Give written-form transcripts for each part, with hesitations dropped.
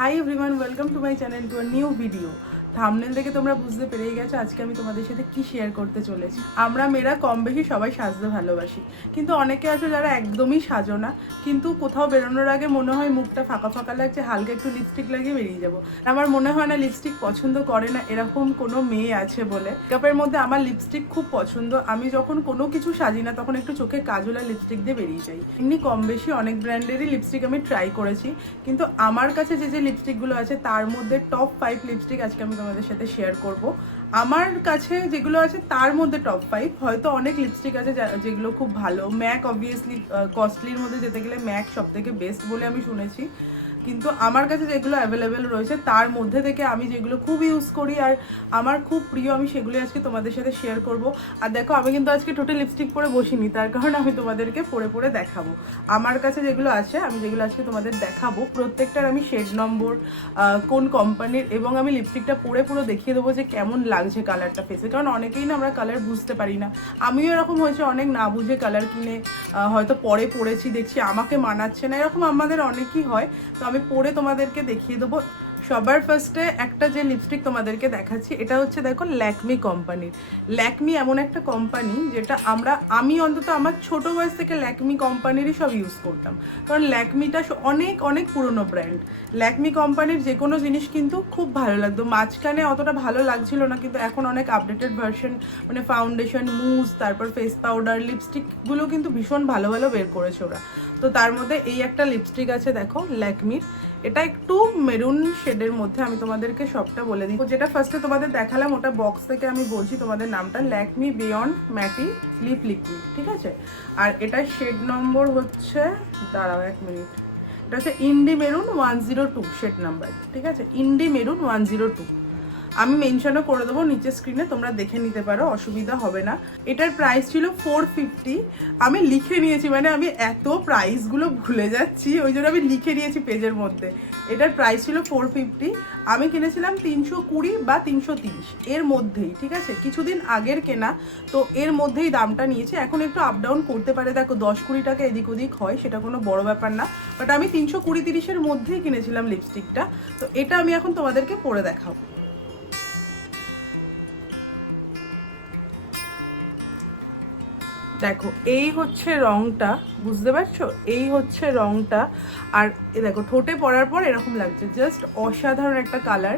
Hi everyone, welcome to my channel to a new video. Thumbnail দেখে তোমরা বুঝতে পেরেই গেছো আজকে আমি তোমাদের সাথে কি শেয়ার করতে চলেছি। আমরা মেয়েরা কম বেশি সবাই সাজতে ভালোবাসি, কিন্তু অনেকে আছে যারা একদমই সাজো না, কিন্তু কোথাও বেরোনোর আগে মনে হয় মুখটা ফাঁকা ফাঁকা লাগছে, হালকা একটু লিপস্টিক লাগিয়ে বেরিয়ে যাবো। আমার মনে হয় না লিপস্টিক পছন্দ করে না এরকম কোনো মেয়ে আছে বলে। মেকআপের মধ্যে আমার লিপস্টিক খুব পছন্দ। আমি যখন কোনো কিছু সাজি না তখন একটু চোখে কাজল আর লিপস্টিক দিয়ে বেরিয়ে যাই। এমনি কম বেশি অনেক ব্র্যান্ডেরই লিপস্টিক আমি ট্রাই করেছি, কিন্তু আমার কাছে যে লিপস্টিকগুলো আছে তার মধ্যে টপ 5 লিপস্টিক আজকে আমি তোমাদের সাথে শেয়ার করব। আমার কাছে যেগুলো আছে তার মধ্যে টপ 5, হয়তো অনেক লিপস্টিক আছে যেগুলো খুব ভালো। ম্যাক অবভিয়াসলি কস্টলির মধ্যে যেতে গেলে ম্যাক সব থেকে বেস্ট বলে আমি শুনেছি, কিন্তু আমার কাছে যেগুলো অ্যাভেলেবেল রয়েছে তার মধ্যে থেকে আমি যেগুলো খুব ইউজ করি আর আমার খুব প্রিয়, আমি সেগুলো আজকে তোমাদের সাথে শেয়ার করব। আর দেখো, আমি কিন্তু আজকে টোটাল লিপস্টিক পরে বসিনি, তার কারণ আমি তোমাদেরকে পরে পরে দেখাবো। আমার কাছে যেগুলো আছে, আমি যেগুলো আজকে তোমাদের দেখাবো প্রত্যেকটার আমি শেড নম্বর, কোন কোম্পানির, এবং আমি লিপস্টিকটা পরে পুরো দেখিয়ে দেবো যে কেমন লাগছে কালারটা ফেসে। কারণ অনেকেই না আমরা কালার বুঝতে পারি না, আমিও এরকম হয়েছে অনেক না বুঝে কালার কিনে হয়তো পরে পরেছি, দেখছি আমাকে মানাচ্ছে না, এরকম আমাদের অনেকই হয়। তো আমি পরে তোমাদেরকে দেখিয়ে দেবো। সবার ফার্স্টে একটা যে লিপস্টিক তোমাদেরকে দেখাচ্ছি, এটা হচ্ছে দেখো ল্যাকমি কোম্পানির। ল্যাকমি এমন একটা কোম্পানি যেটা আমি অন্তত আমার ছোট বয়স থেকে ল্যাকমি কোম্পানিরই সব ইউজ করতাম, কারণ ল্যাকমিটা অনেক অনেক পুরনো ব্র্যান্ড। ল্যাকমি কোম্পানির যে কোনো জিনিস কিন্তু খুব ভালো লাগতো। মাঝখানে অতটা ভালো লাগছিল না, কিন্তু এখন অনেক আপডেটেড ভার্সন, মানে ফাউন্ডেশন, মুজ, তারপর ফেস পাউডার, লিপস্টিকগুলো কিন্তু ভীষণ ভালো ভালো বের করেছে ওরা। তো তার মধ্যে এই একটা লিপস্টিক আছে দেখো ল্যাকমির, এটা একটু মেরুন শেডের মধ্যে। আমি তোমাদেরকে সবটা বলে দিই। যেটা ফার্স্টে তোমাদের দেখালাম ওটা বক্স থেকে আমি বলছি তোমাদের নামটা, ল্যাকমি বিয়ন্ড ম্যাটি লিপ লিকুইড, ঠিক আছে। আর এটা শেড নম্বর হচ্ছে, দাঁড়াও এক মিনিট, এটা হচ্ছে ইন্ডি মেরুন 102 শেড নাম্বার, ঠিক আছে, ইন্ডি মেরুন 102। আমি মেনশনও করে দেবো নিচে স্ক্রিনে, তোমরা দেখে নিতে পারো, অসুবিধা হবে না। এটার প্রাইস ছিল 450। আমি লিখে নিয়েছি, মানে আমি এত প্রাইসগুলো ভুলে যাচ্ছি, ওই জন্য আমি লিখে নিয়েছি পেজের মধ্যে। এটার প্রাইস ছিল 450, আমি কিনেছিলাম 320 বা 330 এর মধ্যেই, ঠিক আছে। কিছুদিন আগের কেনা, তো এর মধ্যেই দামটা নিয়েছে। এখন একটু আপ ডাউন করতে পারে, দেখো 10-20 টাকা এদিক ওদিক হয়, সেটা কোনো বড় ব্যাপার না, বাট আমি 320-30 মধ্যেই কিনেছিলাম লিপস্টিকটা। তো এটা আমি এখন তোমাদেরকে পরে দেখাবো। দেখো এই হচ্ছে রংটা, বুঝতে পারছো, এই হচ্ছে রংটা। আর এ দেখো ঠোঁটে পরার পর এরকম লাগছে, জাস্ট অসাধারণ একটা কালার।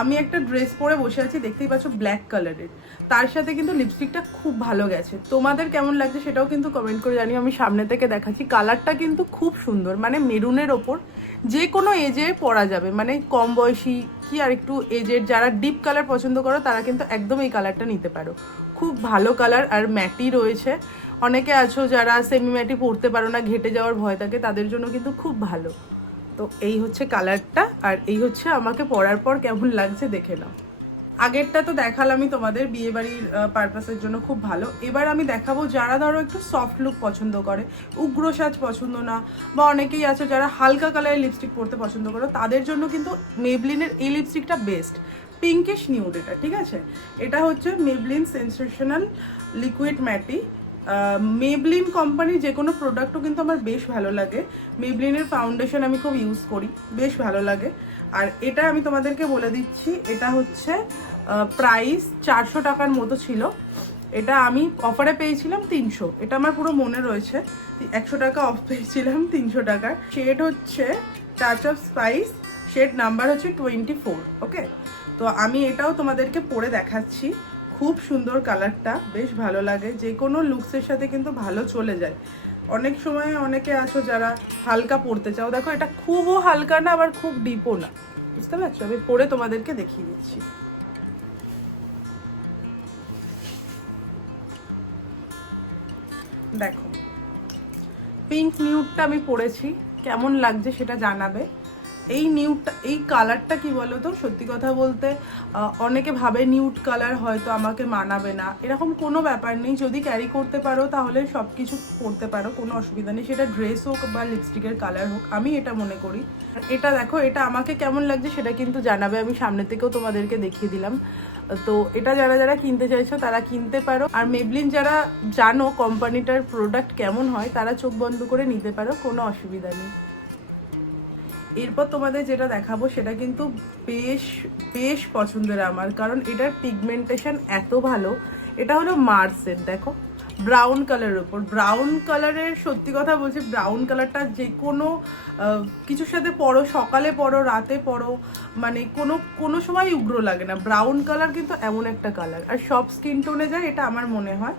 আমি একটা ড্রেস পরে বসে আছি, দেখতেই পাচ্ছ ব্ল্যাক কালারের, তার সাথে কিন্তু লিপস্টিকটা খুব ভালো গেছে। তোমাদের কেমন লাগছে সেটাও কিন্তু কমেন্ট করে জানিও। আমি সামনে থেকে দেখাচ্ছি, কালারটা কিন্তু খুব সুন্দর, মানে মেরুনের ওপর যে কোনো এজে পরা যাবে, মানে কম বয়সী কি আর একটু এজের যারা ডিপ কালার পছন্দ করো তারা কিন্তু একদম এই কালারটা নিতে পারো। খুব ভালো কালার, আর ম্যাটি রয়েছে। অনেকে আছো যারা সেমি ম্যাটি পরতে পারো না, ঘেটে যাওয়ার ভয় থাকে, তাদের জন্য কিন্তু খুব ভালো। তো এই হচ্ছে কালারটা, আর এই হচ্ছে আমাকে পরার পর কেমন লাগছে দেখে নাও। আগেরটা তো দেখালামই তোমাদের, বিয়ে বাড়ির পারপাসের জন্য খুব ভালো। এবার আমি দেখাবো যারা ধরো একটু সফট লুক পছন্দ করে, উগ্র সাজ পছন্দ না, বা অনেকেই আছে যারা হালকা কালারের লিপস্টিক পরতে পছন্দ করো, তাদের জন্য কিন্তু মেবলিনের এই লিপস্টিকটা বেস্ট। পিঙ্কিশ নিউড এটা, ঠিক আছে। এটা হচ্ছে মেবলিন সেন্সেশনাল লিকুইড ম্যাটি। মেবলিন কোম্পানির যে কোনো প্রোডাক্টও কিন্তু আমার বেশ ভালো লাগে। মেবলিনের ফাউন্ডেশন আমি খুব ইউজ করি, বেশ ভালো লাগে। আর এটা আমি তোমাদেরকে বলে দিচ্ছি, এটা হচ্ছে প্রাইস 400 টাকার মতো ছিল। এটা আমি অফারে পেয়েছিলাম 300, এটা আমার পুরো মনে রয়েছে। 100 টাকা অফ পেয়েছিলাম 300 টাকার। শেড হচ্ছে touch of spice, shade number হচ্ছে 24, ওকে। তো আমি এটাও তোমাদেরকে পরে দেখাচ্ছি। খুব সুন্দর কালারটা, বেশ ভালো লাগে, যে কোনো লুকসের সাথে কিন্তু ভালো চলে যায়। অনেক সময় অনেকে আছো যারা হালকা পরতে চাও, দেখো এটা খুবও হালকা না আবার খুব ডিপও না, বুঝতে পারছো। আমি পরে তোমাদেরকে দেখিয়ে দিচ্ছি। দেখো পিঙ্ক নিউডটা আমি পরেছি, কেমন লাগছে সেটা জানাবে। এই নিউডটা, এই কালারটা কি বলো তো, সত্যি কথা বলতে অনেকে ভাবে নিউড কালার হয়তো আমাকে মানাবে না, এরকম কোনো ব্যাপার নেই। যদি ক্যারি করতে পারো তাহলে সব কিছু পরতে পারো, কোনো অসুবিধা নেই, সেটা ড্রেস হোক বা লিপস্টিকের কালার হোক, আমি এটা মনে করি। এটা দেখো, এটা আমাকে কেমন লাগছে সেটা কিন্তু জানাবে, আমি সামনে থেকেও তোমাদেরকে দেখিয়ে দিলাম। তো এটা যারা যারা কিনতে চাইছো তারা কিনতে পারো। আর মেবলিন যারা জানো কোম্পানিটার প্রোডাক্ট কেমন হয়, তারা চোখ বন্ধ করে নিতে পারো, কোনো অসুবিধা নেই। এরপর তোমাদের যেটা দেখাবো সেটা কিন্তু বেশ বেশ পছন্দের আমার, কারণ এটার পিগমেন্টেশন এত ভালো। এটা হলো মার্সের, দেখো ব্রাউন কালারের উপর। ব্রাউন কালারের সত্যি কথা বলছি, ব্রাউন কালারটা যে কোনো কিছুর সাথে পরো, সকালে পরো, রাতে পরো, মানে কোনো সময় উগ্র লাগে না। ব্রাউন কালার কিন্তু এমন একটা কালার, আর সব স্কিন টোনে যায় এটা আমার মনে হয়।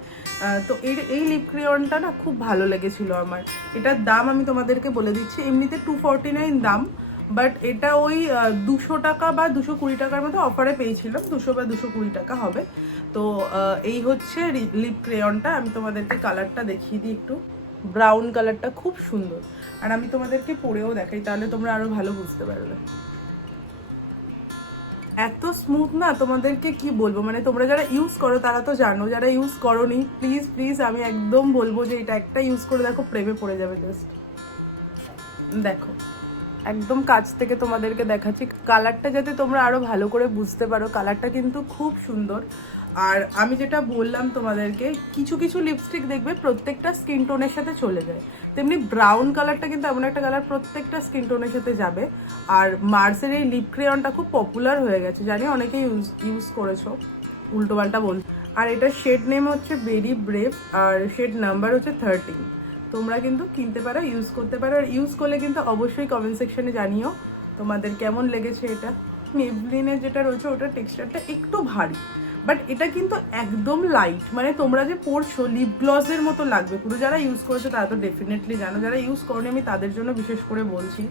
তো এই লিপ ক্রেয়নটা না খুব ভালো লেগেছিল আমার। এটার দাম আমি তোমাদেরকে বলে দিচ্ছি, এমনিতে 249 দাম, বাট এটা ওই 200 টাকা বা 220 টাকার মতো অফারে পেয়েছিলাম, 200 বা 220 টাকা হবে। তো এই হচ্ছে লিপ ক্রেয়নটা। আমি তোমাদেরকে কালারটা দেখিয়ে দিই একটু। ব্রাউন কালারটা খুব সুন্দর, আর আমি তোমাদেরকে পরেও দেখাই, তাহলে তোমরা আরো ভালো বুঝতে পারবে। এত স্মুথ না, তোমাদেরকে কি বলবো, মানে তোমরা যারা ইউজ করো তারা তো জানো, যারা ইউজ করোনি প্লিজ প্লিজ আমি একদম বলবো যে এটা একটা ইউজ করে দেখো, প্রেমে পড়ে যাবে। জাস্ট দেখো, একদম কাছ থেকে তোমাদেরকে দেখাচ্ছি কালারটা, যাতে তোমরা আরো ভালো করে বুঝতে পারো। কালারটা কিন্তু খুব সুন্দর। আর আমি যেটা বললাম তোমাদেরকে, কিছু কিছু লিপস্টিক দেখবে প্রত্যেকটা স্কিন টোনের সাথে চলে যায়, তেমনি ব্রাউন কালারটা কিন্তু এমন একটা কালার প্রত্যেকটা স্কিন টোনের সাথে যাবে। আর মার্সের এই লিপ ক্রেয়নটা খুব পপুলার হয়ে গেছে, জানি অনেকেই ইউজ করেছো, উল্টোপাল্টা বল। আর এটা শেড নেম হচ্ছে বেরি ব্রেভ, আর শেড নাম্বার হচ্ছে 13। তোমরা কিন্তু কিনতে পারো, ইউজ করতে পারো, আর ইউজ করলে কিন্তু অবশ্যই কমেন্ট সেকশনে জানিও তোমাদের কেমন লেগেছে এটা। মেবলিনের যেটা রয়েছে ওটার টেক্সচারটা একটু ভারী, বাট এটা কিন্তু একদম লাইট, মানে তোমরা যে পরছো লিপ গ্লসের মতো লাগবে পুরো। যারা ইউজ করেছো তারা তো ডেফিনেটলি জানো, যারা ইউজ করোনি আমি তাদের জন্য বিশেষ করে বলছি।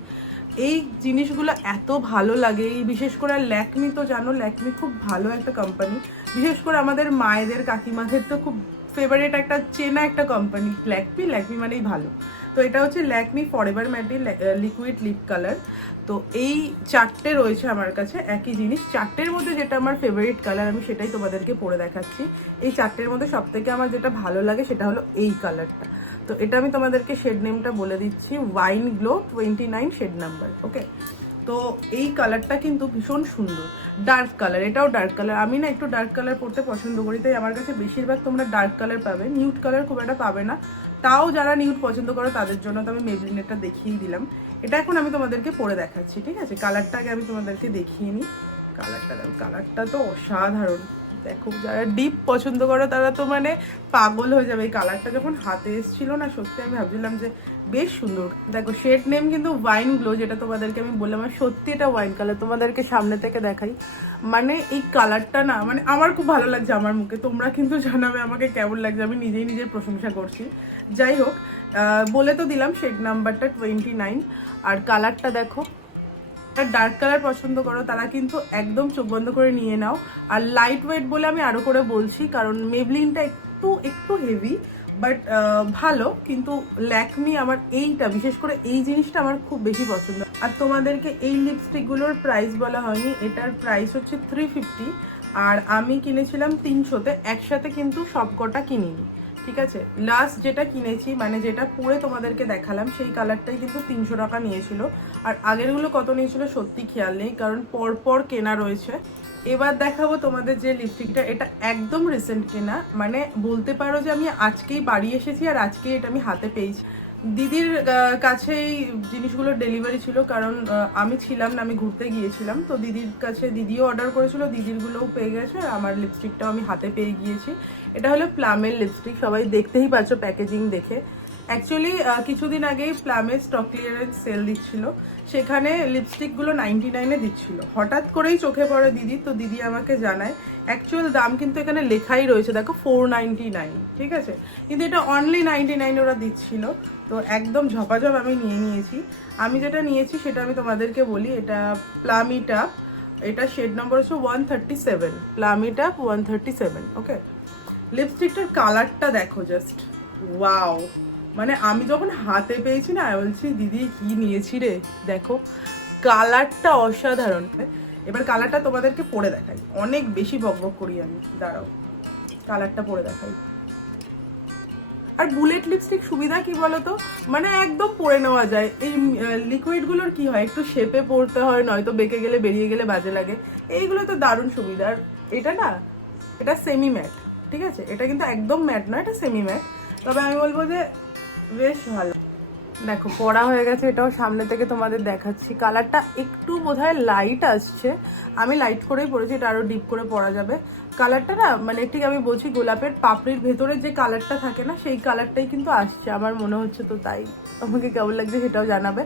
এই জিনিসগুলো এত ভালো লাগে, এই বিশেষ করে ল্যাকমি তো জানো, ল্যাকমি খুব ভালো একটা কোম্পানি, বিশেষ করে আমাদের মায়েদের কাকিমাদের তো খুব ফেভারিট একটা চেনা একটা কোম্পানি ল্যাকমি মানেই ভালো। তো এটা হচ্ছে Lakme forever matte liquid lip colour. তো এই চারটে রয়েছে আমার কাছে একই জিনিস। চারটের মধ্যে যেটা আমার ফেভারিট কালার আমি সেটাই তোমাদেরকে পরে দেখাচ্ছি। এই চারটের মধ্যে সব থেকে আমার যেটা ভালো লাগে সেটা হলো এই কালারটা। তো এটা আমি তোমাদেরকে শেড নেমটা বলে দিচ্ছি, ওয়াইন গ্লো 29 শেড নাম্বার। ওকে, তো এই কালারটা কিন্তু ভীষণ সুন্দর, ডার্ক কালার, এটাও ডার্ক কালার। আমি না একটু ডার্ক কালার পরতে পছন্দ করি, তাই আমার কাছে বেশিরভাগ তোমরা ডার্ক কালার পাবে, নিউড কালার খুব একটা পাবে না। তাও যারা নিউড পছন্দ করো তাদের জন্য তো আমি মেবলিনেরটা দেখিয়েই দিলাম। এটা এখন আমি তোমাদেরকে পরে দেখাচ্ছি, ঠিক আছে? কালারটা আগে আমি তোমাদেরকে দেখিয়ে নিই। কালারটা তো অসাধারণ। দেখো, যারা ডিপ পছন্দ করো তারা তো মানে পাগল হয়ে যাবে। এই কালারটা যখন হাতে এসেছিল না, সত্যি আমি ভাবছিলাম যে বেশ সুন্দর। দেখো শেড নেম কিন্তু ওয়াইন গ্লো, যেটা তোমাদেরকে আমি বললাম, সত্যি এটা ওয়াইন কালার। তোমাদেরকে সামনে থেকে দেখাই, মানে এই কালারটা না মানে আমার খুব ভালো লাগছে আমার মুখে। তোমরা কিন্তু জানাবে আমাকে কেমন লাগছে, আমি নিজেই নিজের প্রশংসা করছি। যাই হোক, বলে তো দিলাম শেড নাম্বারটা 29। আর কালারটা দেখো, ডার্ক কালার পছন্দ করো তারা কিন্তু একদম চোখ বন্ধ করে নিয়ে নাও। আর লাইট ওয়েট বলে আমি আরো করে বলছি, কারণ মেবলিনটা একটু হেভি, বাট ভালো। কিন্তু ল্যাকমি আমার এইটা বিশেষ করে এই জিনিসটা আমার খুব বেশি পছন্দ। আর তোমাদেরকে এই লিপস্টিকগুলোর প্রাইস বলা হয়নি, এটার প্রাইস হচ্ছে 350, আর আমি কিনেছিলাম 300-তে। একসাথে কিন্তু সবকটা কিনিনি, ঠিক আছে? লাস্ট যেটা কিনেছি, মানে যেটা পরে তোমাদেরকে দেখালাম, সেই কালারটাই কিন্তু 300 টাকা নিয়েছিল। আর আগেরগুলো কত নিয়েছিল সত্যি খেয়াল নেই, কারণ পরপর কেনা রয়েছে। এবার দেখাবো তোমাদের যে লিপস্টিকটা, এটা একদম রিসেন্ট কেনা, মানে বলতে পারো যে আমি আজকেই বাড়ি এসেছি আর আজকেই এটা আমি হাতে পেয়েছি। দিদির কাছে এই জিনিসগুলো ডেলিভারি ছিল, কারণ আমি ছিলাম না, আমি ঘুরতে গিয়েছিলাম। তো দিদির কাছে দিদিও অর্ডার করেছিল, দিদিরগুলোও পেয়ে গেছে, আর আমার লিপস্টিকটাও আমি হাতে পেয়ে গিয়েছি। এটা হলো প্লামের লিপস্টিক, সবাই দেখতেই পাচ্ছ প্যাকেজিং দেখে। অ্যাকচুয়ালি কিছুদিন আগেই প্লামের স্টক ক্লিয়ারেন্স সেল দিচ্ছিল, সেখানে লিপস্টিকগুলো 99-এ দিচ্ছিল। হঠাৎ করেই চোখে পড়ে দিদি, তো দিদি আমাকে জানায়। অ্যাকচুয়াল দাম কিন্তু এখানে লেখাই রয়েছে, দেখো 499, ঠিক আছে? কিন্তু এটা অনলি 99 ওরা দিচ্ছিল। তো একদম ঝপাঝপ আমি নিয়ে নিয়েছি। আমি যেটা নিয়েছি সেটা আমি তোমাদেরকে বলি, এটা প্লামিটা, এটা শেড নম্বর হচ্ছে 137, প্লামিটা 137। ওকে, লিপস্টিকটার কালারটা দেখো জাস্ট, ওয়াও! মানে আমি যখন হাতে পেয়েছি না, বলছি দিদি কি নিয়েছি রে। দেখো কালারটা অসাধারণ। এবার কালারটা তোমাদেরকে পরে দেখাই, অনেক বেশি বকবক করি আমি, দাঁড়াও কালারটা পরে দেখাই। আর বুলেট লিপস্টিক সুবিধা কি বলতো, মানে একদম পরে নেওয়া যায়। এই লিকুইডগুলোর কি হয়, একটু শেপে পড়তে হয়, নয়তো বেঁকে গেলে বেরিয়ে গেলে বাজে লাগে। এইগুলো তো দারুণ সুবিধা। আর এটা না, এটা সেমি ম্যাট, ঠিক আছে? এটা কিন্তু একদম ম্যাট নয়, এটা সেমি ম্যাট। তবে আমি বলবো যে বেশ ভালো। দেখো পড়া হয়ে গেছে, এটাও সামনে থেকে তোমাদের দেখাচ্ছি। কালারটা একটু বোধহয় লাইট আসছে, আমি লাইট করেই পড়েছি, এটা আরও ডিপ করে পড়া যাবে। কালারটা না মানে ঠিক আমি বলছি গোলাপের পাপড়ির ভেতরে যে কালারটা থাকে না সেই কালারটাই কিন্তু আসছে, আমার মনে হচ্ছে। তো তাই আমাকে কেমন লাগছে সেটাও জানাবে।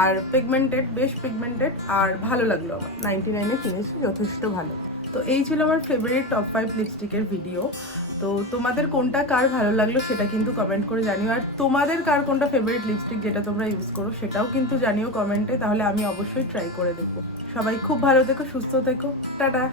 আর পিগমেন্টেড, বেশ পিগমেন্টেড, আর ভালো লাগলো আমার। 99-এ কিনেছি, যথেষ্ট ভালো। তো এই ছিল আমার ফেভারিট টপ 5 লিপস্টিকের ভিডিও। তো তোমাদের কোনটা কার ভালো লাগলো সেটা কিন্তু কমেন্ট করে জানিও। আর তোমাদের কার কোনটা ফেভারিট লিপস্টিক যেটা তোমরা ইউজ করো সেটাও কিন্তু জানিও কমেন্টে, তাহলে আমি অবশ্যই ট্রাই করে দেখবো। সবাই খুব ভালো থেকো, সুস্থ থেকো, টাটা।